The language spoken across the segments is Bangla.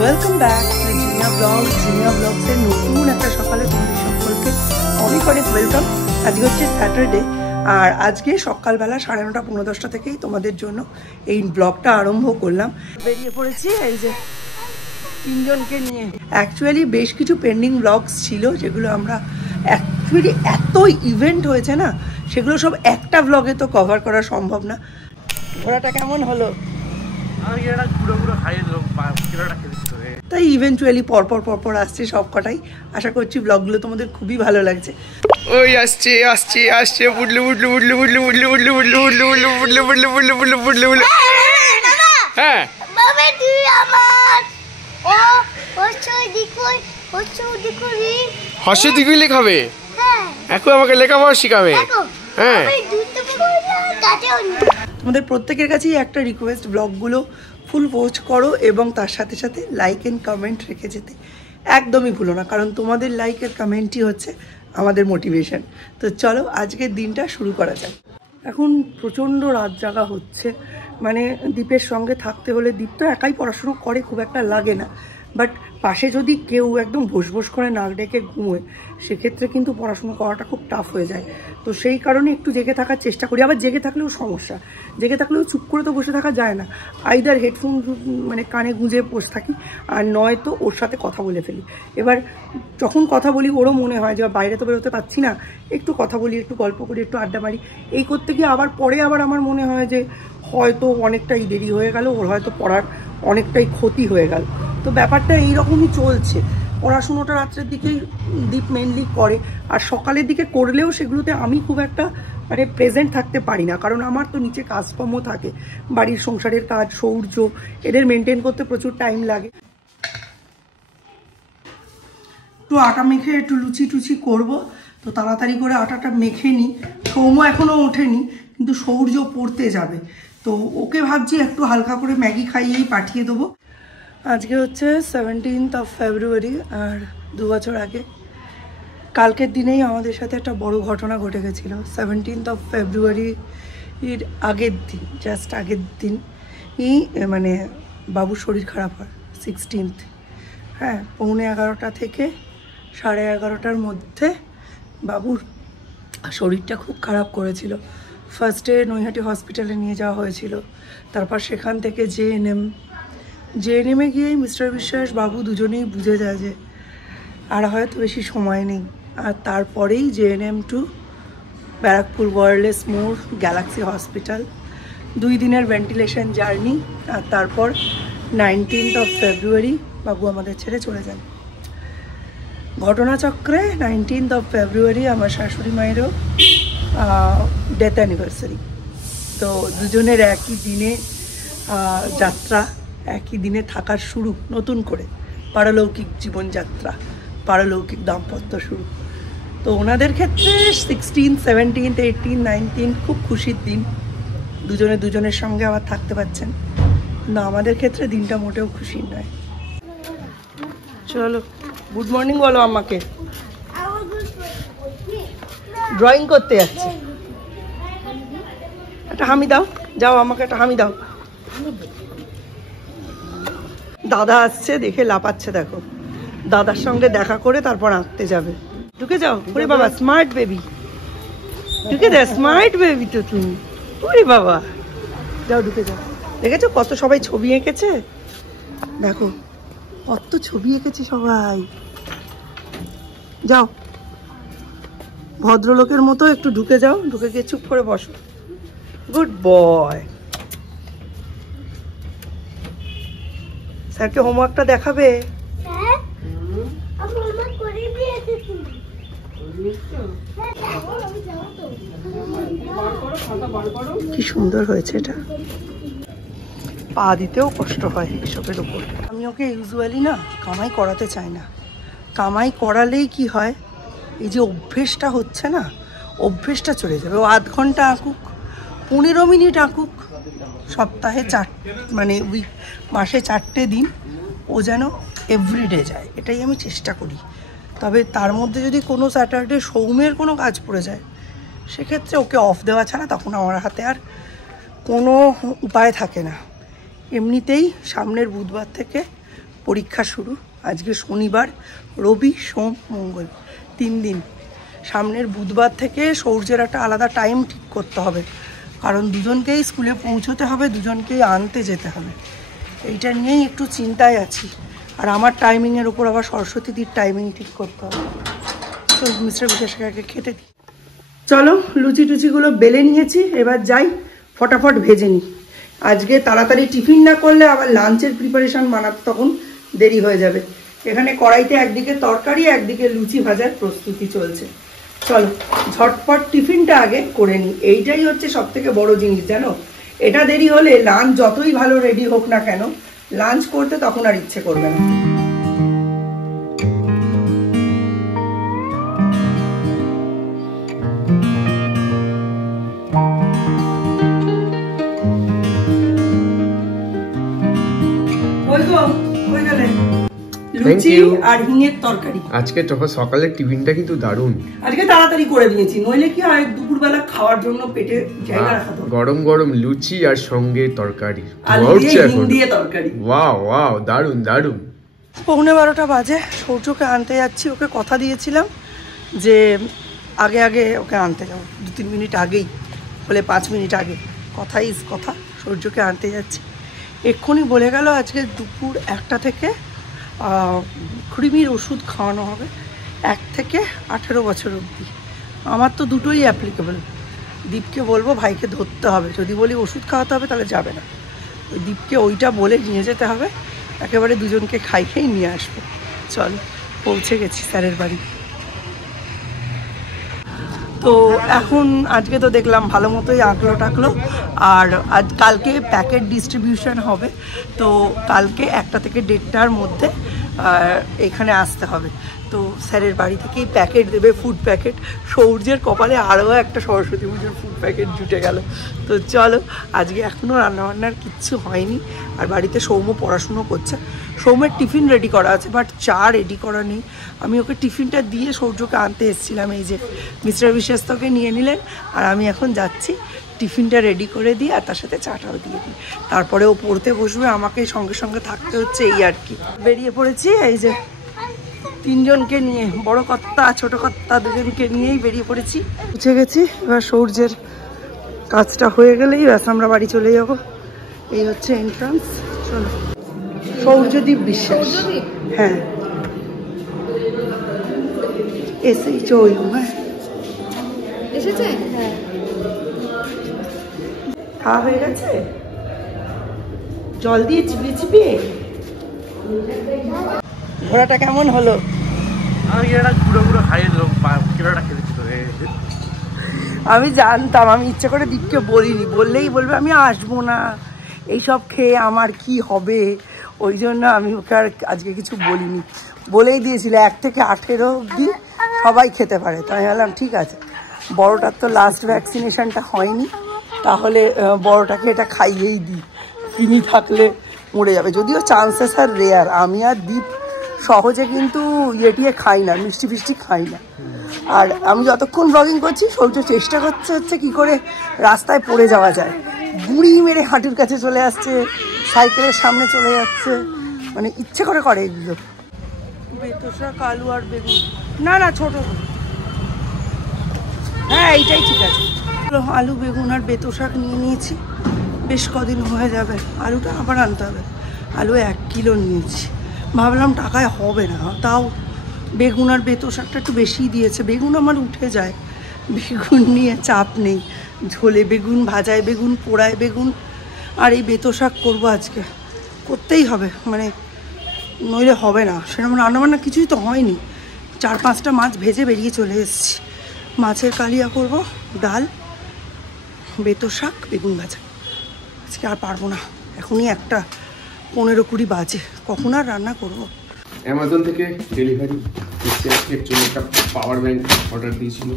ওয়েলকাম ব্যাক টু জিনিয়া ব্লগসের নতুন একটা সকালে তোমাদের সকলকে অনেক অনেক ওয়েলকাম। আজকে হচ্ছে স্যাটারডে, আর আজকে সকালবেলা 9:30 পৌনে 10টা থেকেই তোমাদের জন্য এই ব্লগটা আরম্ভ করলাম। বেরিয়ে পড়েছি এই যে তিনজনকে নিয়ে। অ্যাকচুয়ালি বেশ কিছু পেন্ডিং ব্লগস ছিল, যেগুলো আমরা অ্যাকচুয়ালি এত ইভেন্ট হয়েছে না, সেগুলো সব একটা ব্লগে তো কভার করা সম্ভব না। ঘোরাটা কেমন হলো? তাই ইভেন্টুয়ালি পরপর আসছে সব কটাই। আশা করছি ব্লগগুলো তোমাদের খুবই ভালো লাগছে। ওই আসছে আসছে আসছে বুডলু বুডলু বুডলু বুডলু বুডলু বুডলু বুডলু বুডলু বুডলু বুডলু বুডলু বুডলু বুডলু বুডলু। হ্যাঁ বাবা তুই আমার ও হাসি দিকে লেখাবে। হ্যাঁ এখন আমাকে লেখাপড়া শিখাবে। হ্যাঁ তোমাদের প্রত্যেকের কাছেই একটা রিকোয়েস্ট, ব্লগগুলো ফুল পোস্ট করো এবং তার সাথে সাথে লাইক এন্ড কমেন্ট রেখে যেতে একদমই ভুলো না, কারণ তোমাদের লাইক আর কমেন্টই হচ্ছে আমাদের মোটিভেশন। তো চলো আজকের দিনটা শুরু করা যাক। এখন প্রচণ্ড রাত জাগা হচ্ছে, মানে দীপের সঙ্গে থাকতে হলে, দীপ তো একাই পড়াশুনো করে, খুব একটা লাগে না, বাট পাশে যদি কেউ একদম ভোস করে নাক ডেকে ঘুমোয়, সেক্ষেত্রে কিন্তু পড়াশুনো করাটা খুব টাফ হয়ে যায়। তো সেই কারণে একটু জেগে থাকার চেষ্টা করি। আবার জেগে থাকলেও সমস্যা, জেগে থাকলেও চুপ করে তো বসে থাকা যায় না। আইদার হেডফোন মানে কানে গুঁজে বসে থাকি, আর নয়তো ওর সাথে কথা বলে ফেলি। এবার যখন কথা বলি ওরও মনে হয় যে বাইরে তো বেরোতে পারছি না, একটু কথা বলি, একটু গল্প করি, একটু আড্ডা মারি। এই করতে গিয়ে আবার পরে আবার আমার মনে হয় যে হয়তো অনেকটাই দেরি হয়ে গেল, ওর হয়তো পড়ার অনেকটাই ক্ষতি হয়ে গেল। তো ব্যাপারটা এইরকমই চলছে। পড়াশুনোটা রাত্রের দিকেই দীপ মেনলি করে, আর সকালের দিকে করলেও সেগুলোতে আমি খুব একটা মানে প্রেজেন্ট থাকতে পারি না, কারণ আমার তো নিচে কাজকর্ম থাকে, বাড়ির সংসারের কাজ, সৌর্য, এদের মেনটেন করতে প্রচুর টাইম লাগে। একটু আটা মেখে একটু লুচি টুচি করবো, তো তাড়াতাড়ি করে আটাটা মেখে নিই। সৌম্য এখনও ওঠেনি, কিন্তু সৌর্য পড়তে যাবে, তো ওকে ভাবছি একটু হালকা করে ম্যাগি খাইয়েই পাঠিয়ে দেবো। আজকে হচ্ছে 17 ফেব্রুয়ারি, আর 2 বছর আগে কালকের দিনেই আমাদের সাথে একটা বড় ঘটনা ঘটে গেছিলো। 17 ফেব্রুয়ারির আগের দিন, জাস্ট আগের দিন মানে বাবুর শরীর খারাপ হয় 16th। হ্যাঁ, 11:15 থেকে 11:30টার মধ্যে বাবুর শরীরটা খুব খারাপ করেছিল। ফার্স্টে নৈহাটি হসপিটালে নিয়ে যাওয়া হয়েছিল, তারপর সেখান থেকে জেএনএমে গিয়েই মিস্টার বিশ্বাস বাবু দুজনেই বুঝে যায় যে আর হয়তো বেশি সময় নেই। আর তারপরেই জেএনএম টু ব্যারাকপুর ওয়ারলেস মোড় গ্যালাক্সি হসপিটাল, 2 দিনের ভেন্টিলেশন জার্নি, আর তারপর 19 ফেব্রুয়ারি বাবু আমাদের ছেড়ে চলে যান। ঘটনাচক্রে 19 ফেব্রুয়ারি আমার শাশুড়ি মায়েরও ডেথ অ্যানিভার্সারি। তো দুজনের একই দিনে যাত্রা, একই দিনে থাকার শুরু, নতুন করে পারলৌকিক জীবনযাত্রা, পারলৌকিক দাম্পত্য শুরু। তো ওনাদের ক্ষেত্রে 16, 17, 18, 19 খুব খুশির দিন, দুজনের সঙ্গে আবার থাকতে পারছেন। কিন্তু আমাদের ক্ষেত্রে দিনটা মোটেও খুশির নয়। চলো গুড মর্নিং বলো আমাকে। ড্রয়িং করতে যাচ্ছে, একটা হামি দাও, যাও আমাকে একটা হামি দাও। দাদা আসছে দেখে লাপাচ্ছে, দেখো দাদার সঙ্গে দেখা করে তারপর আঁকতে যাবে। ঢুকে যাও। ওরে বাবা স্মার্ট বেবি, ঢুকে দে, স্মার্ট বেবি তো তুমি। ওরে বাবা যাও, ঢুকে যাও। দেখেছো কত সবাই ছবি এঁকেছে, দেখো কত ছবি এঁকেছে সবাই। যাও ভদ্রলোকের মতো একটু ঢুকে যাও, ঢুকে গিয়ে চুপ করে বসো। Good boy. স্যারকে হোমওয়ার্কটা দেখাবে। কি সুন্দর হয়েছে এটা, পা দিতেও কষ্ট হয় এসবের উপর। আমি ওকে ইউজুয়ালি না কামাই করাতে চাই না, কামাই করালেই কি হয়, এই যে অভ্যেসটা হচ্ছে না, অভ্যেসটা চলে যাবে। ও 1/2 ঘন্টা আঁকুক, 15 মিনিট আঁকুক, সপ্তাহে মানে মাসে 4টে দিন ও যেন এভরিডে যায়, এটাই আমি চেষ্টা করি। তবে তার মধ্যে যদি কোনো স্যাটারডে সৌম্যের কোনো কাজ পড়ে যায়, সেক্ষেত্রে ওকে অফ দেওয়া ছাড়া তখন আমার হাতে আর কোনো উপায় থাকে না। এমনিতেই সামনের বুধবার থেকে পরীক্ষা শুরু। আজকে শনিবার, রবি, সোম, মঙ্গল, 3 দিন। সামনের বুধবার থেকে সূর্যের একটা আলাদা টাইম ঠিক করতে হবে, কারণ দুজনকেই স্কুলে পৌঁছতে হবে, দুজনকেই আনতে যেতে হবে। এইটা নিয়েই একটু চিন্তায় আছি। আর আমার টাইমিংয়ের ওপর আবার সরস্বতীদির টাইমিং ঠিক করতে হবে। তো মিস্টার বিশ্বাসকে খেতে দিই। চলো, লুচি টুচিগুলো বেলে নিয়েছি, এবার যাই ফটাফট ভেজে নিই। আজকে তাড়াতাড়ি টিফিন না করলে আবার লাঞ্চের প্রিপারেশন বানাতে তখন দেরি হয়ে যাবে। এখানে কড়াইতে একদিকে তরকারি, একদিকে লুচি ভাজার প্রস্তুতি চলছে। চলো ঝটপট টিফিনটা আগে করে নিই। এইটাই হচ্ছে সব থেকে বড় জিনিস, জানো। এটা দেরি হলে লাঞ্চ যতই ভালো রেডি হোক না কেন, লাঞ্চ করতে তখন আর ইচ্ছে করবে না। লুচি আর হিঙের তরকারি। আজকে সকালের টিফিনটা কিন্তু দারুণ। আজকে তাড়াতাড়ি করে দিয়েছি, নইলে কি হয় দুপুরবেলা খাওয়ার জন্য পেটে জায়গা রাখা দরকার। গরম গরম লুচি আর সঙ্গে তরকারি, আলু দিয়ে তরকারি। ওয়াও ওয়াও, দারুণ দারুণ। 11:15 বাজে, সূর্যকে আনতে যাচ্ছি। ওকে কথা দিয়েছিলাম যে আগে আগে ওকে আনতে যাবো, 2-3 মিনিট আগেই, বলে 5 মিনিট আগে। কথাই কথা, সূর্যকে আনতে যাচ্ছি। এক্ষুনি বলে গেল আজকে দুপুর 1টা থেকে কৃমির ওষুধ খাওয়ানো হবে, 1 থেকে 18 বছর অবধি। আমার তো দুটোই অ্যাপ্লিকেবল। দীপকে বলবো ভাইকে ধরতে হবে, যদি বলি ওষুধ খাওয়াতে হবে তাহলে যাবে না। ওই দীপকে ওইটা বলে নিয়ে যেতে হবে, একেবারে দুজনকে খাইয়েই নিয়ে আসবো। চল, পৌঁছে গেছি স্যারের বাড়ি। তো এখন আজকে তো দেখলাম ভালো মতোই আঁকলো টাকলো। আর কালকে প্যাকেট ডিস্ট্রিবিউশন হবে, তো কালকে 1টা থেকে 1:30টার মধ্যে এখানে আসতে হবে। তো স্যারের বাড়ি থেকেই প্যাকেট দেবে, ফুড প্যাকেট। সূর্যের কপালে আরও একটা সরস্বতী পুজোর ফুড প্যাকেট জুটে গেল। তো চলো, আজকে এখনও রান্নাবান্নার কিচ্ছু হয়নি। আর বাড়িতে সৌম্য পড়াশুনো করছে। সৌম্যের টিফিন রেডি করা আছে, বাট চা রেডি করা নেই। আমি ওকে টিফিনটা দিয়ে সূর্যকে আনতে এসেছিলাম। এই যে মিস্টার বিশ্বাস্তকে নিয়ে নিলেন, আর আমি এখন যাচ্ছি টিফিনটা রেডি করে দিই, আর তার সাথে চাটাও দিয়ে দিই। তারপরে ও পড়তে বসবে, আমাকে সঙ্গে সঙ্গে থাকতে হচ্ছে, এই আর কি। বেরিয়ে পড়েছি এই যে 3 জনকে নিয়ে, বড় কর্তা ছোট কর্তা দুজনকে নিয়েই বেরিয়ে পড়েছি। পৌঁছে গেছি। এবার সূর্যের কাজটা হয়ে গেলেই ব্যাস আমরা বাড়ি চলে যাব। এই হচ্ছে এন্ট্রান্স। চলো। সৌর্যদীপ বিশ্বাস, হ্যাঁ, এসেই চলুন। হ্যাঁ, এসেছে। হ্যাঁ, খাওয়া হয়ে গেছে? জল দিয়ে চিপিয়ে চিপিয়ে। ঘোড়াটা কেমন হলো? আমি জানতাম, আমি ইচ্ছে করে দীপকে বলিনি, বললেই বলবে আমি আসবো না, এইসব খেয়ে আমার কি হবে। ওই জন্য আমি ওকে আর আজকে কিছু বলিনি। বলেই দিয়েছিল 1 থেকে 18 অবধি সবাই খেতে পারে। তো আমি বললাম ঠিক আছে, বড়টার তো লাস্ট ভ্যাকসিনেশনটা হয়নি, তাহলে বড়টাকে এটা খাইয়েই দিই, কিনি থাকলে মরে যাবে। যদিও চান্সেস আর রেয়ার। আমি আর দীপ সহজে কিন্তু ইয়েটিয়ে খাই না, মিষ্টি ফিষ্টি খাই না। আর আমি যতক্ষণ ব্লগিং করছি সৌর্য চেষ্টা হচ্ছে কি করে রাস্তায় পড়ে যাওয়া যায়। গুঁড়ি মেরে হাঁটুর কাছে চলে আসছে, সাইকেলের সামনে চলে যাচ্ছে, মানে ইচ্ছে করে করে এগুলো। বেতশাক, আলু আর বেগুন, না না ছোট, হ্যাঁ এইটাই ঠিক আছে। আলু বেগুন আর বেতশাক নিয়ে নিয়েছি, বেশ কদিন হয়ে যাবে। আলুটা আবার আনতে হবে। আলু 1 কিলো নিয়েছি, ভাবলাম টাকায় হবে না, তাও বেগুন আর বেতশাকটা একটু বেশিই দিয়েছে। বেগুন আমার উঠে যায়, বেগুন নিয়ে চাপ নেই। ঝোলে বেগুন, ভাজায় বেগুন, পোড়ায় বেগুন, আর এই বেতশাক করবো আজকে, করতেই হবে, মানে নইলে হবে না। সেরকম রান্নাবান্না কিছুই তো হয়নি। 4-5টা মাছ ভেজে বেরিয়ে চলে এসেছি। মাছের কালিয়া করব, ডাল, বেতশাক, বেগুন ভাজা। আজকে আর পারবো না, এখনই 1টা 15-20 বাজে, কখন আর রান্না করবো। অ্যামাজন থেকে ডেলিভারি এর জন্য একটা পাওয়ার ব্যাংক অর্ডার দিয়েছিল।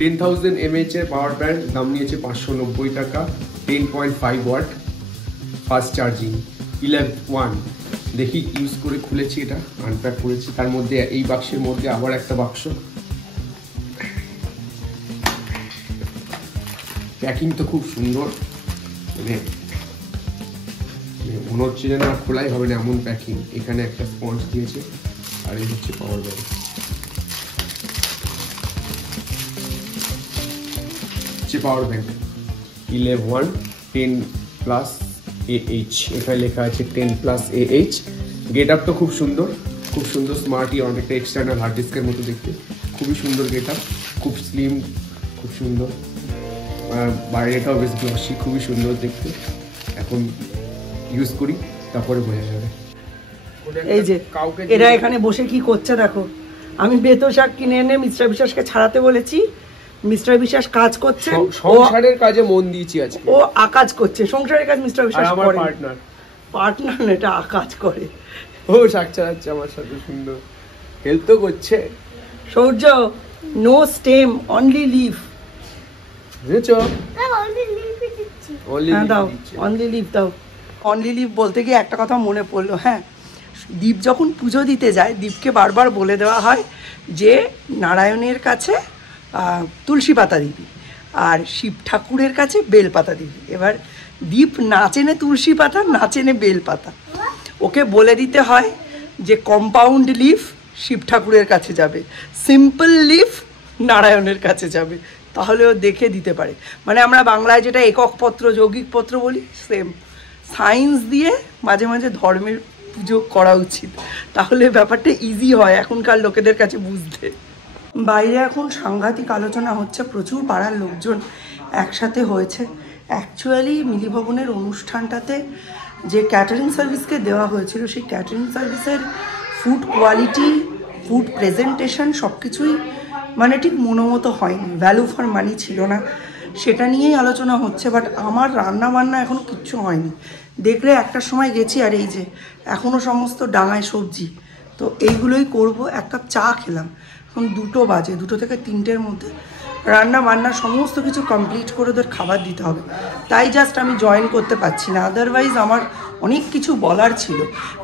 10,000 mAh এর পাওয়ার ব্যাংক, দাম নিয়েছে 590 টাকা। 10.5 ওয়াট, ফাস্ট চার্জিং, 11 দেখি ইউজ করে খুলেছি, এটা আনপ্যাক করেছি। তার মধ্যে এই বাক্সের মধ্যে আবার একটা বাক্স। প্যাকিং তো খুব সুন্দর, মানে মনে হচ্ছে যেন আর খোলাই হবে না এমন প্যাকিং। এখানে একটা স্পঞ্জ দিয়েছে আর এই হচ্ছে power bank. Power bank 11 10+ AH, এখানে লেখা আছে 10+ AH। গেট আপ তো খুব সুন্দর, খুব সুন্দর, স্মার্টই, অনেকটা এক্সটার্নাল হার্ড ডিস্কের মতো দেখতে, খুবই সুন্দর গেট আপ, খুব স্লিম, খুব সুন্দর। বাইরেটাও বেশ গ্লসি, খুবই সুন্দর দেখতে। এখন ইউজ করি তারপরে বোঝা যাবে। এই যে এরা এখানে বসে কি করছে দেখো। আমি বেতো শাক কিনে এনে মিস্টার বিশ্বাসকে ছাড়াতে বলেছি, মিস্টার বিশ্বাস কাজ করছে, সংসারের কাজে মন দিয়েছি আজকে। ও আকাজ করছে, সংসারের কাজ মিস্টার বিশ্বাস করে। আমার পার্টনার না, এটা আকাজ করে। ও শাক চালাচ্ছে আমার সাথে, সুন্দর হেল্প তো করছে। সূর্য, নো স্টেম, অনলি লিভ। বুঝেছো? দাও, অনলি লিভ দাও। অনলি লিভ বলতে গিয়ে একটা কথা মনে পড়লো। হ্যাঁ, দীপ যখন পুজো দিতে যায়, দীপকে বারবার বলে দেওয়া হয় যে নারায়ণের কাছে তুলসী পাতা দিবি আর শিব ঠাকুরের কাছে বেল পাতা দিবি। এবার দীপ না চেনে তুলসী পাতা, না চেনে বেল পাতা। ওকে বলে দিতে হয় যে কম্পাউন্ড লিফ শিব ঠাকুরের কাছে যাবে, সিম্পল লিফ নারায়ণের কাছে যাবে, তাহলে ও দেখে দিতে পারে। মানে আমরা বাংলায় যেটা একক পত্র, যৌগিক পত্র বলি, সেম সায়েন্স দিয়ে মাঝে মাঝে ধর্মের পুজো করা উচিত, তাহলে ব্যাপারটা ইজি হয় এখনকার লোকেদের কাছে বুঝতে। বাইরে এখন সাংঘাতিক আলোচনা হচ্ছে, প্রচুর পাড়ার লোকজন একসাথে হয়েছে। অ্যাকচুয়ালি মিলিভবনের অনুষ্ঠানটাতে যে ক্যাটারিং সার্ভিসকে দেওয়া হয়েছিল, সেই ক্যাটারিং সার্ভিসের ফুড কোয়ালিটি, ফুড প্রেজেন্টেশন সব কিছুই মানে ঠিক মনোমতো হয়নি, ভ্যালু ফর মানি ছিল না, সেটা নিয়েই আলোচনা হচ্ছে। বাট আমার রান্না বান্না এখনও কিচ্ছু হয়নি। দেখলে একটার সময় গেছি আর এই যে এখনও সমস্ত ডাঙায় সবজি, তো এইগুলোই করব। এক কাপ চা খেলাম, এখন 2টো বাজে, 2টো থেকে 3টের মধ্যে রান্না বান্না সমস্ত কিছু কমপ্লিট করে ওদের খাবার দিতে হবে। তাই জাস্ট আমি জয়েন করতে পারছি না, আদারওয়াইজ আমার অনেক কিছু বলার ছিল।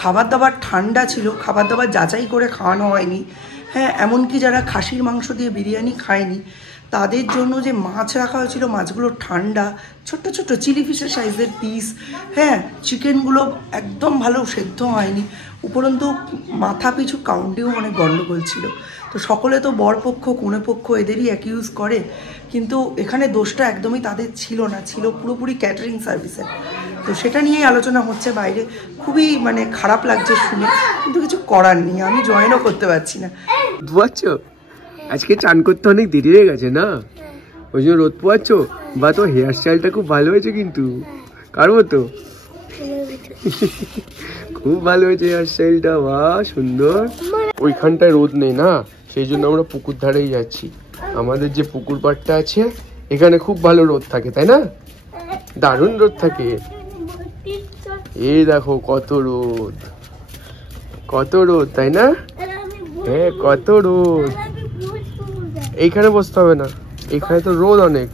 খাবার দাবার ঠান্ডা ছিল, খাবার দাবার যাচাই করে খাওয়ানো হয়নি। হ্যাঁ, এমনকি যারা খাসির মাংস দিয়ে বিরিয়ানি খায়নি তাদের জন্য যে মাছ রাখা হয়েছিল, মাছগুলো ঠান্ডা, ছোট্ট ছোট্ট চিলি ফিশের সাইজের পিস। হ্যাঁ, চিকেনগুলো একদম ভালো সেদ্ধ হয়নি, উপরন্তু মাথা পিছু কাউন্টেও অনেক গণ্ডগোল ছিল। তো সকলে তো বরপক্ষ কনেপক্ষ এদেরই অ্যাকিউজ করে, কিন্তু এখানে দোষটা একদমই তাদের ছিল না, ছিল পুরোপুরি ক্যাটারিং সার্ভিসের। তো সেটা নিয়েই আলোচনা হচ্ছে বাইরে। খুবই মানে খারাপ লাগছে শুনে, কিন্তু কিছু করার নেই, আমি জয়েনও করতে পারছি না। বুঝছো, আজকে চান করতে অনেক দেরি হয়ে গেছে না, ওই জন্য রোদ পোয়াচ্ছ। বা তো হেয়ার স্টাইলটা খুব ভালো হয়েছে কিন্তু, কার মতো, খুব ভালো হয়েছে হেয়ার স্টাইলটা, বাহ সুন্দর। ওইখানটায় রোদ নেই না, সেই জন্য আমরা পুকুর ধারেই যাচ্ছি। আমাদের যে পুকুর পাড়টা আছে এখানে খুব ভালো রোদ থাকে, তাই না? দারুণ রোদ থাকে। এই দেখো কত রোদ, কত রোদ, তাই না? হ্যাঁ, কত রোদ। এইখানে বসতে হবে না, এখানে তো রোদ অনেক,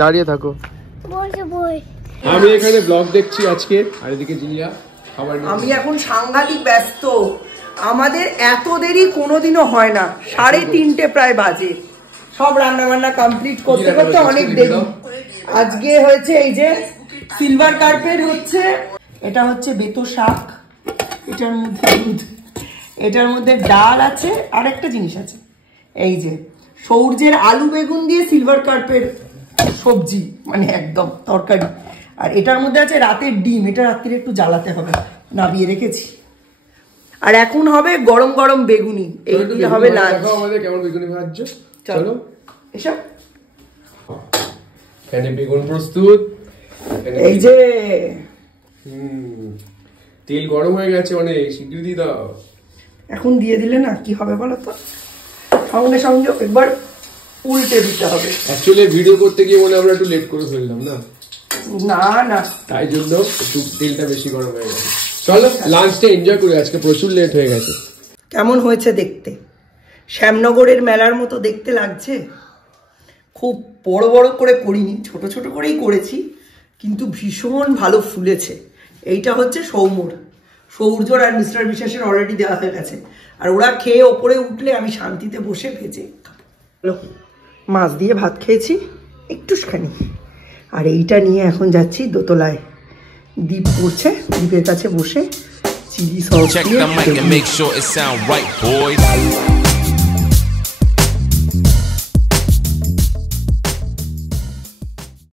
দাঁড়িয়ে থাকো। আমি এখানে ব্লগ দেখছি আজকে, আর এদিকে জিনিয়া খাবার। আমি এখন সাংঘাতিক ব্যস্ত, আমাদের এত দেরি কোনোদিনও হয় না, 3:30 প্রায় বাজে। সব রান্না বান্না কমপ্লিট করতে করতে অনেক দেরি। আজকে হয়েছে এই যে সিলভার কার্পেট হচ্ছে, এটা হচ্ছে বেতো শাক, এটার মধ্যে দুধ, এটার মধ্যে ডাল আছে, আর একটা জিনিস আছে এই যে সৌর্যের আলু বেগুন দিয়ে সিলভার কার্পের সবজি, মানে একদম তরকারি। আর এটার মধ্যে আছে রাতের ডিম, এটা রাত্রিরে একটু জ্বালাতে হবে, নাবিয়ে রেখেছি। আর এখন হবে গরম গরম বেগুনি, এই দিয়ে হবে লাঞ্চ। আমাদের কেমন বেগুনি ভাজছো, চলো এসব। এখানে বেগুন প্রস্তুত, এই যে তেল গরম হয়ে গেছে অনেক, শিগগির দিয়ে দাও। এখন দিয়ে দিলে না কি হবে বলো তো, সঙ্গে সঙ্গে একবার উল্টে দিতে হবে। অ্যাকচুয়ালি ভিডিও করতে গিয়ে মনে আমরা একটু লেট করে ফেললাম না, না না, তাই জন্য একটু তেলটা বেশি গরম হয়ে গেছে। চলো লাঞ্চটা এনজয় করি, আজকে প্রচুর লেট হয়ে গেছে। কেমন হয়েছে দেখতে? শ্যামনগরের মেলার মতো দেখতে লাগছে। খুব বড় বড় করে করিনি, ছোট ছোট করেই করেছি, কিন্তু ভীষণ ভালো ফুলেছে। এইটা হচ্ছে সৌম্যর, সৌর্যর আর মিস্টার বিশ্বাসের অলরেডি দেওয়া হয়ে গেছে। আর ওরা খেয়ে ওপরে উঠলে আমি শান্তিতে বসে ভেজে খাবো। মাছ দিয়ে ভাত খেয়েছি একটুখানি, আর এইটা নিয়ে এখন যাচ্ছি দোতলায় দীপ করছে, দীপের কাছে বসে চিলি সস Check দিয়ে the mic and make sure it sound right, boys.